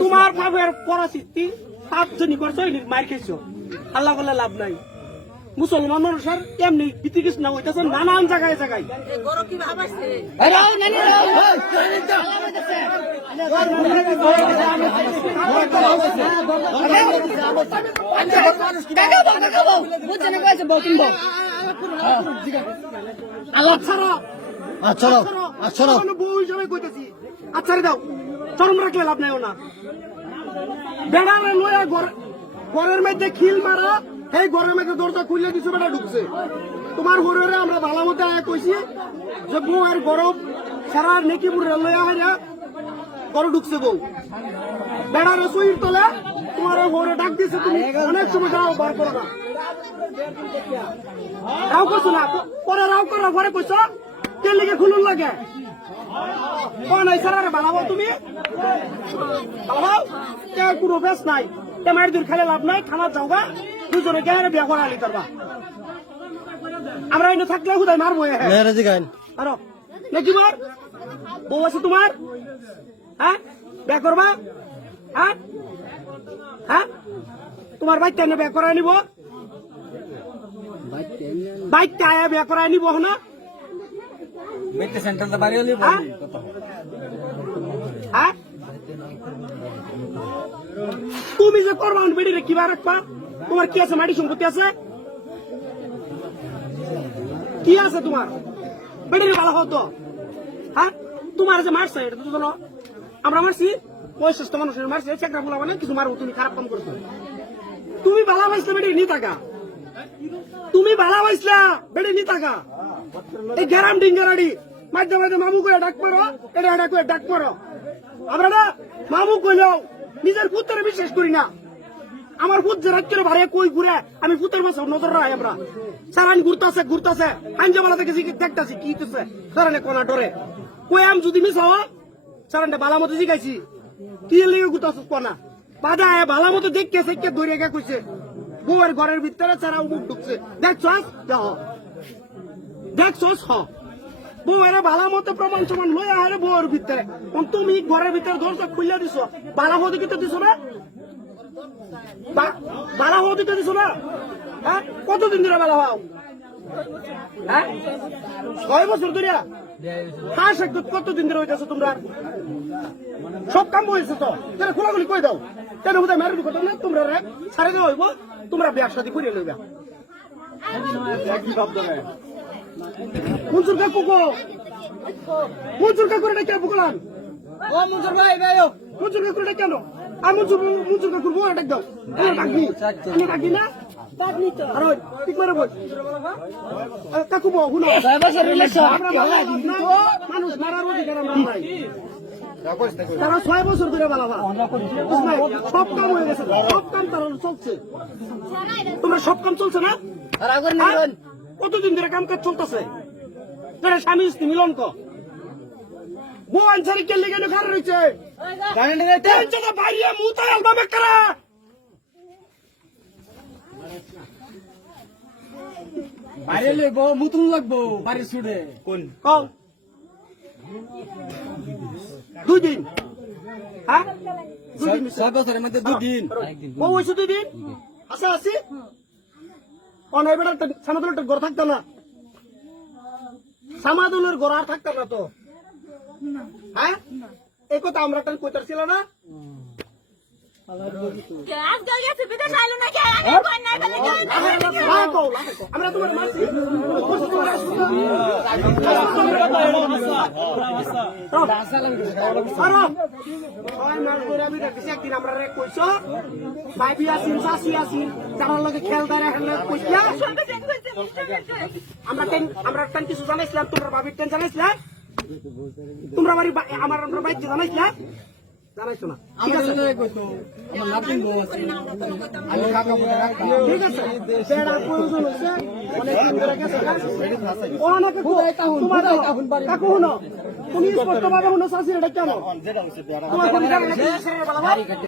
তোমার ভাবের পরাশক্তি পাঁচজনই করছ মার খেয়েছো। আল্লাহ বলে লাভ নাই। মুসলমান মানুষের এমনি বিতিকৃষ্ণ হইতেছে নানান জায়গায় জায়গায়। আল্লাহ ছাড়া আচ্ছা আচ্ছা এখনও বউ হিসাবে কইতেছি। আচ্ছা রে দাও চরম রাখলে লাভ নাই না বেড়ালে লয়া ঘর ঘরের মধ্যে খিল মারা এই ঘরের মধ্যে দরজা খুললে দিছো বেটা ঢুকছে। তোমার ঘরে আমরা ভালো মতো আয়া কইছি যে বউ আর গরম সারা নেকি বুড়ে লয়া হাইরা ঘরে ঢুকছে বউ। বেড়া রসুইর তলে তোমার ঘরে ডাক দিছে তুমি অনেক সময় যাও বার করো না। রাও করছ না? পরে রাও করো ঘরে কইছো? কে লিগে খুলুন লাগে? কোন এই সারা বানাবো তুমি? বানাবো কে কোনো বেশ নাই। কে মায়ের দূর খালে লাভ নাই খানা যাওগা দুজনে কে বিয়া করা আলি করবা আমরা এনে থাকলে হুদাই মারবো এ মেয়েরাজি গাইন আরও। নাকি মার? বউ আছে তোমার? হ্যাঁ? বিয়া করবা? হ্যাঁ? হ্যাঁ? তোমার বাইকটা এনে বিয়া করাই নিব। বাইকটা আয়া বিয়া করাই নিব না বেটে সেন্টারটা বাড়ি হলি তুমি যে করবা বেড়ি রে কিবা রাখবা? তোমার কি আছে? মাটি সম্পত্তি আছে? কি আছে তোমার? বেড়ি রে ভালো হতো। হ্যাঁ? তোমার যে মারছে, এটা তো আমরা মারছি বয়সস্থ মানুষের মারছে চেকরা বলা মানে কিছু মারবো, তুমি খারাপ কাম করছ। তুমি ভালো পাইছিলে বেড়ি নি টাকা তুমি ভালো পাইছিলা বেড়ি নি টাকা এই গ্যারাম ডিঙ্গারাডি। মাঝে মাঝে মামু করে ডাক মারো, এটা এটা করে ডাক মারো। আমরা না মামু কইলেও নিজের পুত্রের বিশ্বাস করি না। আমার পুত যে রাত্রে ভারে কই ঘুরে, আমি পুত্রের মাসে নজর রাখি আমরা। সারান ঘুরতাছে ঘুরতাছে। আঞ্জামালা থেকে দেখতাছি, কি হইতেছে? সারানে কোনা ডরে কই আম যদি মিস হওয়া সারানটা বালা মতো জিগাইছি। কি লিগে ঘুরতাছিস কোনা? বাদা আয়া বালা মতো দেখতে সেকে ধরে গে কইছে, বউয়ের ঘরের ভিতরে সারা মুখ ঢুকছে। দেখছস? দেখ দেখছস হ। বউয়ের বালা মতো প্রমাণ সমান লই আরে বউয়ের ভিতরে। তুমি ঘরের ভিতরে দরজা খুলে দিছ, বালা হতে কিতে দিছ না? বালা হতে কিতে দিছ না? হ্যাঁ? কতদিন ধরে বালা হও? হ্যাঁ? ছয় বছর ধরে হাঁস একদম কতদিন ধরে হইতেছো তোমরা? সব কাম হয়েছে তো? কেন খোলাগুলি কই দাও? কেন বোধহয় মেরের কথা না? তোমরা রে, ছাড়ে দেওয়া হইব, তোমরা বিয়ার সাথে করিয়ে লইবা। মনসুর কাকু। কো মনসুর কাকুর এটা কে বুকলাম ও মঞ্জুর ভাই ভাই মনসুর কাকুর এটা কেন আর মনসুর মনসুর কাকুর বউ এটা দাও এনে ডাকবি এনে ডাকবি না? আর ওই ঠিক করে বল। কাকু বউ হুনো আমরা বালা দিই না, মানুষ মারার অধিকার আমরা নাই। তারা ছয় বছর ধরে বালা বা সব কাম হয়ে গেছে। সব কাম তারা চলছে। তোমরা সব কাম চলছে না? হ্যাঁ? কতদিন ধরে কাম কাজ চলতেছে? তারা স্বামী স্ত্রী মিলন বউ আনসারি কে লেগে খারাপ রয়েছে? টেনশনে বাইরে মুতায় আলবা বেকারা বাইরে লইব মুতুন লাগবো বাড়ি কোন? কও। দুই দিন হ্যাঁ? দুই দিন ছয় বছরের মধ্যে দুদিন। বউ হয়েছে দুই দিন আছে আছি? অনেক বেটার সামাদুলের ঘর থাকতো না। সামাদুলের ঘর আর থাকতো না তো। হ্যাঁ? এই কথা আমরা একটা ছিল না? কও। আমরা তোমার একদিন আমরা কিছু জানাইছিলাম। তোমরা ভাবির টেন জানাইছিলাম। তোমরা আমরা বাইক জানাইছিলাম। জানাইছো না। ঠিক আছে? ঠিক আছে? বেড়া প্রয়োজন হচ্ছে অনেক দিন ধরে গেছে অনেকে তোমার কাকু শুনো তুমি স্পষ্ট ভাবে শুনো শাশির এটা কেন? তোমার